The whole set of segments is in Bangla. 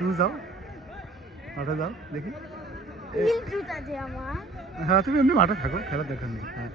তুমি যাও, মাঠে যাও দেখি। হ্যাঁ তুমি এমনি মাঠে থাকো, খেলা দেখার নেই। হ্যাঁ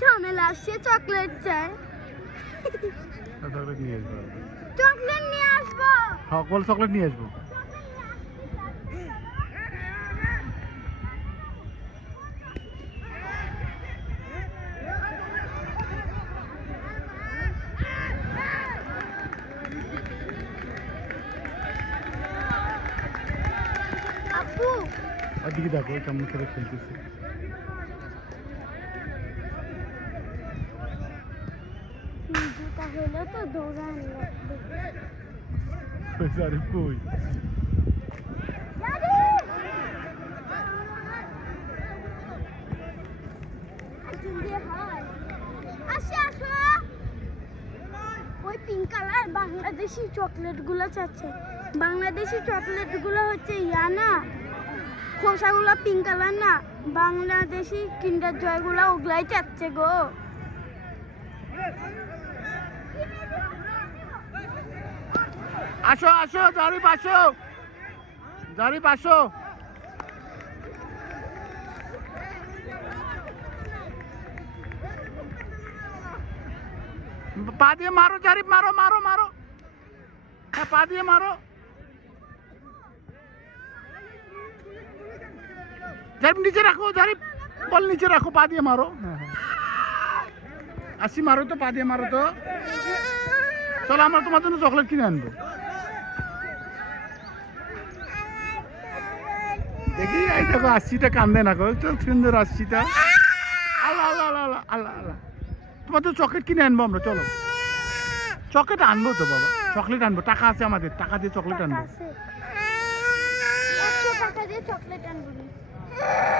ঝামেলা আসছে, চকলেট চাই। চকলেট নিয়ে আসবো, চকলেট নিয়ে আসবো, সকল চকলেট নিয়ে আসবো। আপু ওদিকে দেখো কেমন করে খেলতেছে। তাহলে তো দৌড়ান লাগবে। আরে কই ওই পিঙ্ক কালার বাংলাদেশি চকলেট গুলো চাচ্ছে। বাংলাদেশি চকলেট গুলো হচ্ছে ইয়া না, খোসাগুলো পিঙ্ক কালার না, বাংলাদেশি কিন্ডার জয় গুলো ওগুলাই চাচ্ছে গো। আসো আসো, জারিফ আসো, জারিফ আসো। পা দিয়ে মারো জারিফ, মারো মারো মারো, হ্যাঁ পা দিয়ে মারো। জারিফ নিচে রাখো, জারিফ বল নিচে রাখো, পা দিয়ে মারো। হ্যাঁ হ্যাঁ আসি, মারো তো, পা দিয়ে মারো তো। চলো আমরা তোমার জন্য চকলেট কিনে আনবো। দেখি এই দেখো আশিটা কান্দে না গো, চল সুন্দর আশিটা। আল্লাহ আল্লাহ আল্লাহ আল্লাহ আল্লাহ, তোমার তো চকলেট কিনে আনবো আমরা, চলো চকলেট আনবো তো বাবা, চকলেট আনবো, টাকা আছে আমাদের, টাকা দিয়ে চকলেট আনবো। টাকা দিয়ে চকলেট আনবো।